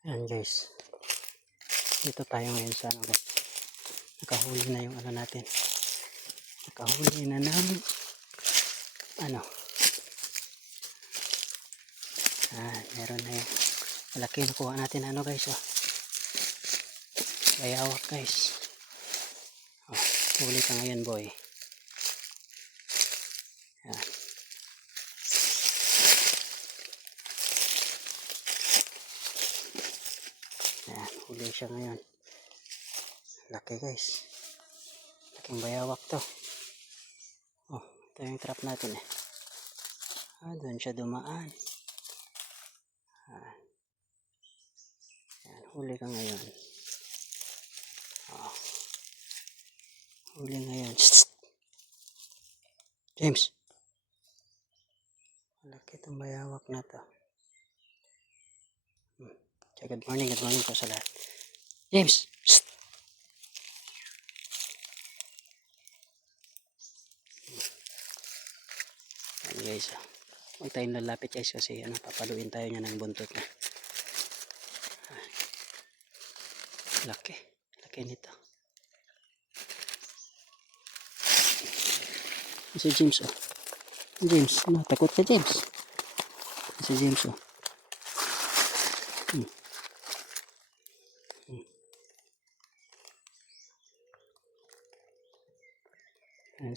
Ayan guys, dito tayo ngayon sa ano guys, nakahuli na yung ano natin, nakahuli na ng ano, meron na yung malaki nakuha natin ano guys, bayawak guys. Huli ka ngayon boy. Ayan. Ayan, huli siya ngayon. Laki guys, laking bayawak to. Ito yung trap natin doon siya dumaan. Ayan, huli ka ngayon. Huli ngayon. James, malaki itong bayawak na to. Good morning po sa lahat. James, psst. Ayan guys, huwag tayong lalapit guys kasi papaluin tayo niya ng buntot na. Laki nito. Si James James, takot ka James. Si James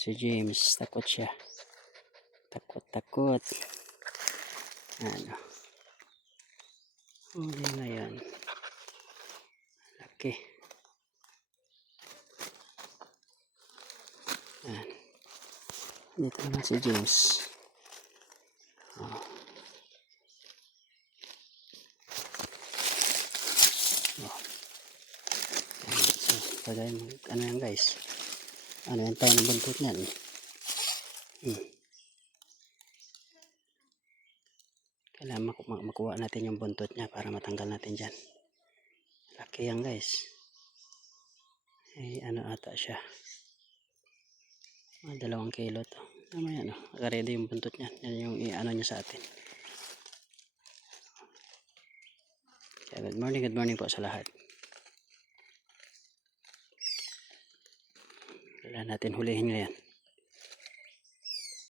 si James, takot siya. Takot. Huli na yan. Laki. Dito naman si James. Ano yan guys? Ano yan tayo ng buntot niyan? Kailangan makuha natin yung buntot niya para matanggal natin dyan. Laki yan guys. Ano ata siya? 2 kilo to. Mamaya naka-ready yung buntot niya. Yan yung i-ano niya sa atin. Good morning po sa lahat. Kailangan natin hulihin ngayon.